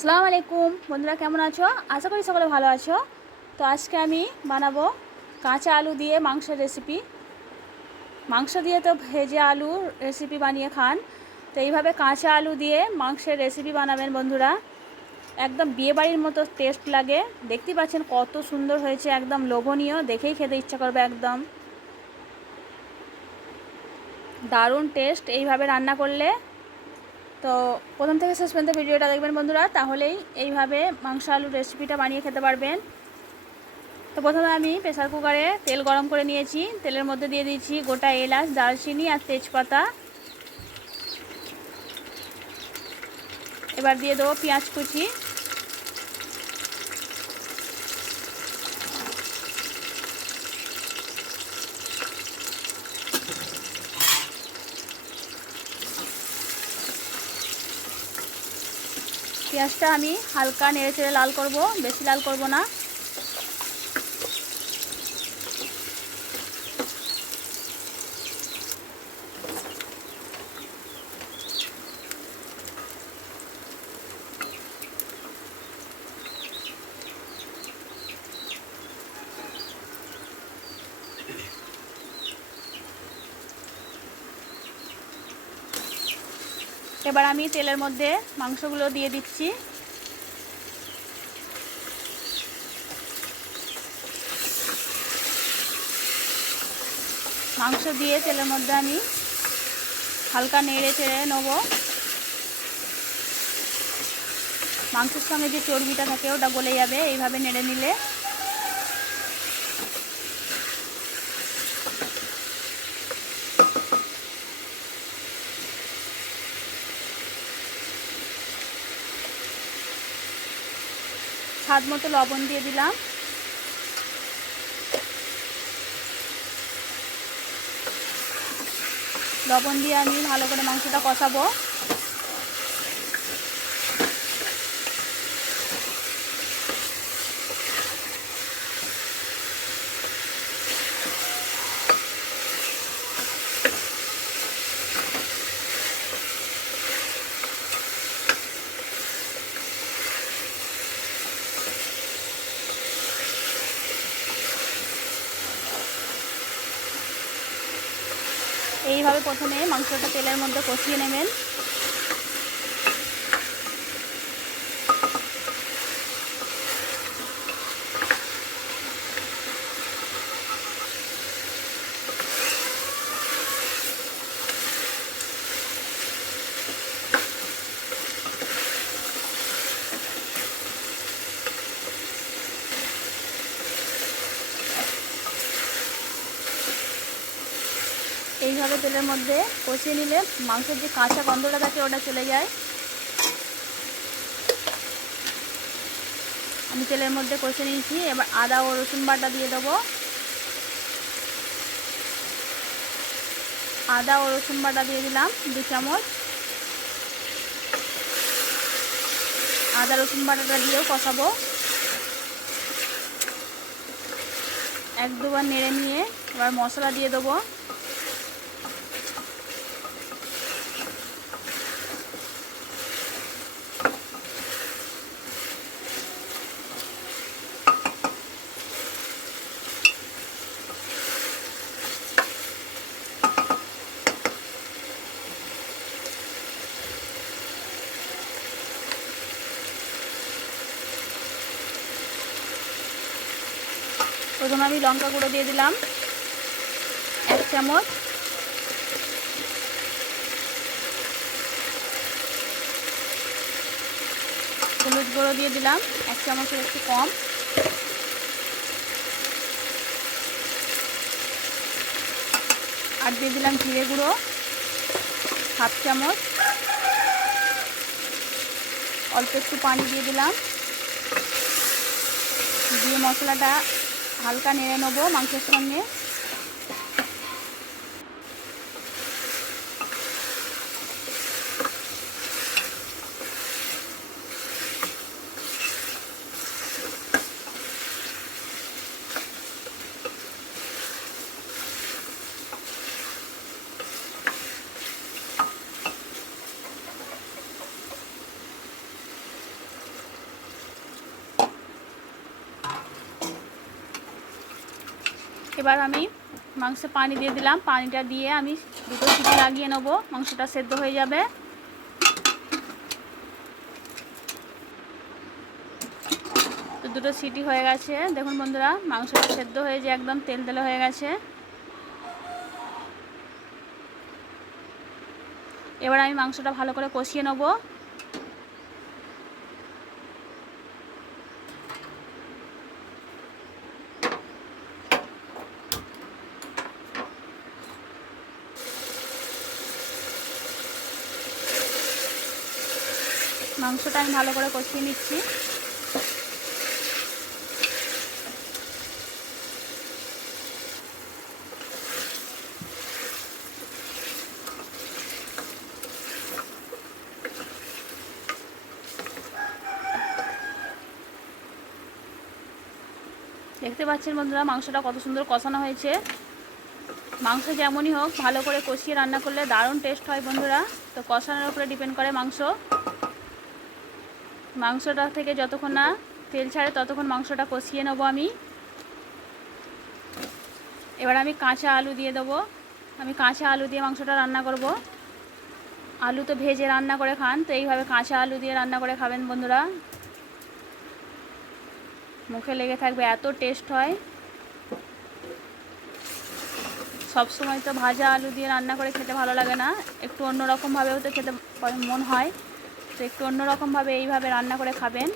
আসসালামু আলাইকুম বন্ধুরা, কেমন আছো? আশা করি সকলে ভালো আছো। তো আজকে আমি বানাবো কাঁচা আলু দিয়ে মাংসের রেসিপি। মাংস দিয়ে তো ভেজে আলু রেসিপি বানিয়ে খান, তো এইভাবে কাঁচা আলু দিয়ে মাংসের রেসিপি বানাবেন বন্ধুরা। একদম বিয়েবাড়ির মতো টেস্ট লাগে। দেখতেই পাচ্ছেন কত সুন্দর হয়েছে, একদম লোভনীয়, দেখেই খেতে ইচ্ছা করবে। একদম দারুণ টেস্ট এইভাবে রান্না করলে। তো প্রথম থেকে শেষ পর্যন্ত ভিডিওটা দেখবেন বন্ধুরা, তাহলেই এইভাবে মাংস আলুর রেসিপিটা বানিয়ে খেতে পারবেন। তো প্রথমে আমি প্রেসার কুকারে তেল গরম করে নিয়েছি। তেলের মধ্যে দিয়ে দিয়েছি গোটা এলাচ, দারচিনি আর তেজপাতা। এবার দিয়ে দেবো পেঁয়াজ কুচি। পেঁয়াজটা আমি হালকা নেড়ে চেড়ে লাল করব, বেশি লাল করব না। এবার আমি তেলের মধ্যে মাংসগুলো দিয়ে দিচ্ছি। মাংস দিয়ে তেলের মধ্যে আমি হালকা নেড়ে চেড়ে নেব। মাংসের সঙ্গে যে চর্বিটা থাকে ওটা গলে যাবে এইভাবে নেড়ে নিলে। স্বাদ মতো লবণ দিয়ে দিলাম। লবণ দিয়ে আমি ভালো করে মাংসটা কষাবো। এইভাবে প্রথমে মাংসটা তেলের মধ্যে কষিয়ে নেবেন। এইভাবে তেলের মধ্যে কষিয়ে নিলে মাংসের যে কাঁচা গন্ধটা থাকে ওটা চলে যায়। আমি তেলের মধ্যে কষে নিয়েছি। এবার আদা ও রসুন বাটা দিয়ে দেবো। আদা ও রসুন বাটা দিয়ে দিলাম 2 চামচ। আদা রসুন বাটাটা দিয়েও কষাবো। 1-2 বার নেড়ে নিয়ে এবার মশলা দিয়ে দেবো। প্রথমে আমি লঙ্কা গুঁড়ো দিয়ে দিলাম 1 চামচ। হলুদ গুঁড়ো দিয়ে দিলাম 1 চামচের একটু কম। আর দিয়ে দিলাম জিরে গুঁড়ো 1/2 চামচ। অল্প একটু পানি দিয়ে দিলাম। দিয়ে মশলাটা হালকা নেড়ে নেবো মাংসের সঙ্গে। এবার আমি মাংসে পানি দিয়ে দিলাম। পানিটা দিয়ে আমি দুটো সিটি লাগিয়ে নেব, মাংসটা সেদ্ধ হয়ে যাবে। তো দুটো সিটি হয়ে গেছে, দেখুন বন্ধুরা মাংসটা সেদ্ধ হয়ে যে একদম তেল তেলে হয়ে গেছে। এবার আমি মাংসটা ভালো করে কষিয়ে নেব। মাংসটা আমি ভালো করে কষিয়ে নিচ্ছি। দেখতে পাচ্ছেন বন্ধুরা মাংসটা কত সুন্দর কষানো হয়েছে। মাংস যেমনই হোক ভালো করে কষিয়ে রান্না করলে দারুণ টেস্ট হয় বন্ধুরা। তো কষানোর উপরে ডিপেন্ড করে মাংসটা থেকে যতক্ষণ না তেল ছাড়ে ততক্ষণ মাংসটা কষিয়ে নেবো আমি। এবার আমি কাঁচা আলু দিয়ে দেবো। আমি কাঁচা আলু দিয়ে মাংসটা রান্না করব। আলু তো ভেজে রান্না করে খান, তো এইভাবে কাঁচা আলু দিয়ে রান্না করে খাবেন বন্ধুরা, মুখে লেগে থাকবে, এত টেস্ট হয়। সব সময় তো ভাজা আলু দিয়ে রান্না করে খেতে ভালো লাগে না, একটু অন্যরকমভাবেও তো খেতে মন হয়। তো একটু অন্যরকমভাবে এইভাবে রান্না করে খাবেন।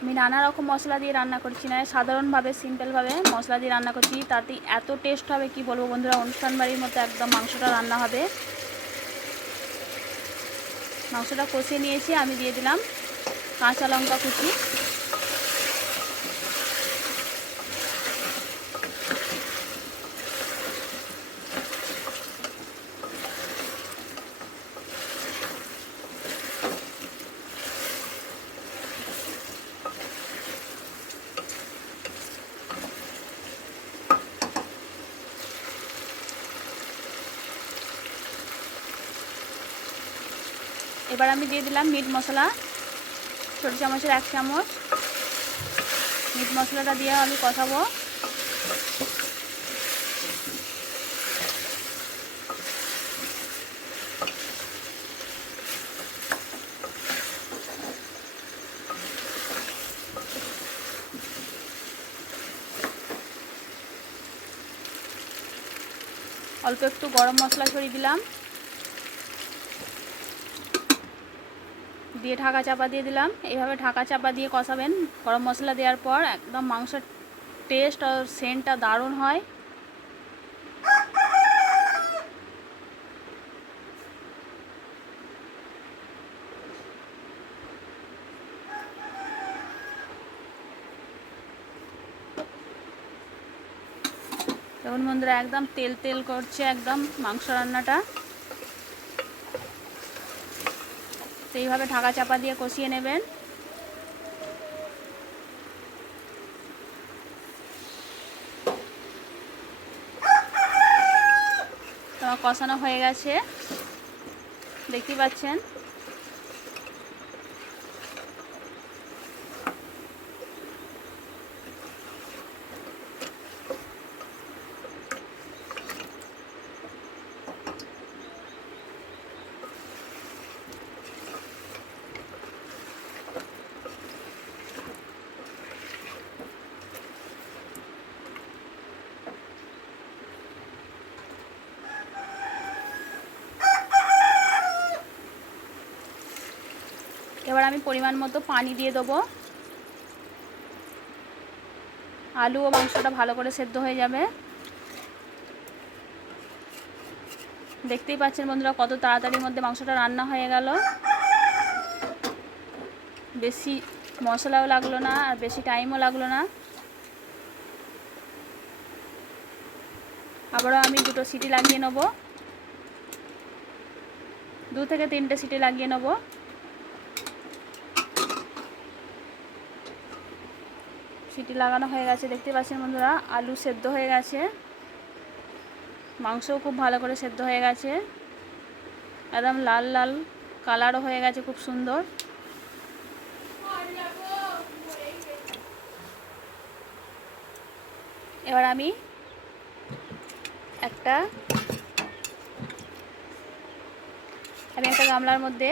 আমি নানা রকম মশলা দিয়ে রান্না করছি না, সাধারণভাবে সিম্পলভাবে মশলা দিয়ে রান্না করছি, তাতে এত টেস্ট হবে কি বলবো বন্ধুরা। অনুষ্ঠান বাড়ির মতো একদম মাংসটা রান্না হবে। মাংসটা কষিয়ে নিয়েছি, আমি দিয়ে দিলাম কাঁচা লঙ্কা কুচি। এবার আমি দিয়ে দিলাম মিট মশলা, ছোটো চামচের 1 চামচ। মিট মশলাটা দিয়ে আমি কষাবো। অল্প একটু গরম মশলা ছড়িয়ে দিলাম, দিয়ে ঢাকা চাপা দিয়ে দিলাম। এইভাবে ঢাকা চাপা দিয়ে কষাবেন। গরম মশলা দেওয়ার পর একদম মাংসের টেস্ট আর সেন্টটা দারুণ হয়। দেখুন বন্ধুরা একদম তেল তেল করছে একদম মাংস রান্নাটা। তো এইভাবে ঢাকা চাপা দিয়ে কষিয়ে নেবেন। তো কষানো হয়ে গেছে, দেখতে পাচ্ছেন। এবার আমি পরিমাণ মতো পানি দিয়ে দেবো। আলু ও মাংসটা ভালো করে সেদ্ধ হয়ে যাবে। দেখতেই পাচ্ছেন বন্ধুরা কত তাড়াতাড়ির মধ্যে মাংসটা রান্না হয়ে গেল। বেশি মশলাও লাগলো না আর বেশি টাইমও লাগলো না। আবারও আমি দুটো সিটি লাগিয়ে নেব, 2 থেকে 3টে সিটি লাগিয়ে নেব। সিটি লাগানো হয়ে গেছে, দেখতে পাচ্ছেন বন্ধুরা। আলু সেদ্ধ হয়ে গেছে, মাংসও খুব ভালো করে সেদ্ধ হয়ে গেছে, একদম লাল লাল কালারও হয়ে গেছে, খুব সুন্দর। এবার আমি একটা গামলার মধ্যে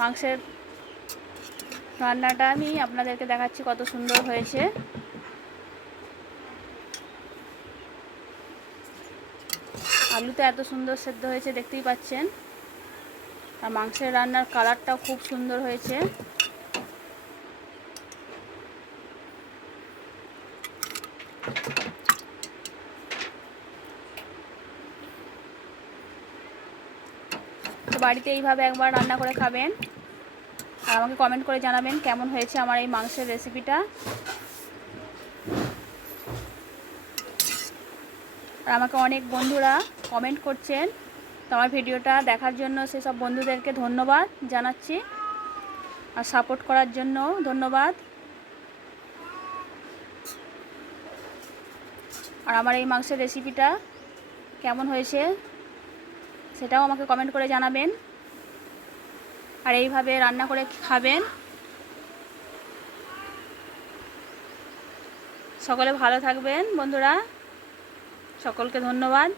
মাংসের রান্নাটা আমি আপনাদেরকে দেখাচ্ছি কত সুন্দর হয়েছে। আলুতে এত সুন্দর সেদ্ধ হয়েছে দেখতেই পাচ্ছেন, আর মাংসের রান্নার কালারটাও খুব সুন্দর হয়েছে। তো বাড়িতে এইভাবে একবার রান্না করে খাবেন, আর আমাকে কমেন্ট করে জানাবেন কেমন হয়েছে আমার এই মাংসের রেসিপিটা। আর আমাকে অনেক বন্ধুরা কমেন্ট করছেন, তো আমার ভিডিওটা দেখার জন্য সেসব বন্ধুদেরকে ধন্যবাদ জানাচ্ছি, আর সাপোর্ট করার জন্য ধন্যবাদ। আর আমার এই মাংসের রেসিপিটা কেমন হয়েছে সেটাও আমাকে কমেন্ট করে জানাবেন, আর এইভাবে রান্না করে খাবেন। সকলে ভালো থাকবেন বন্ধুরা, সকলকে ধন্যবাদ।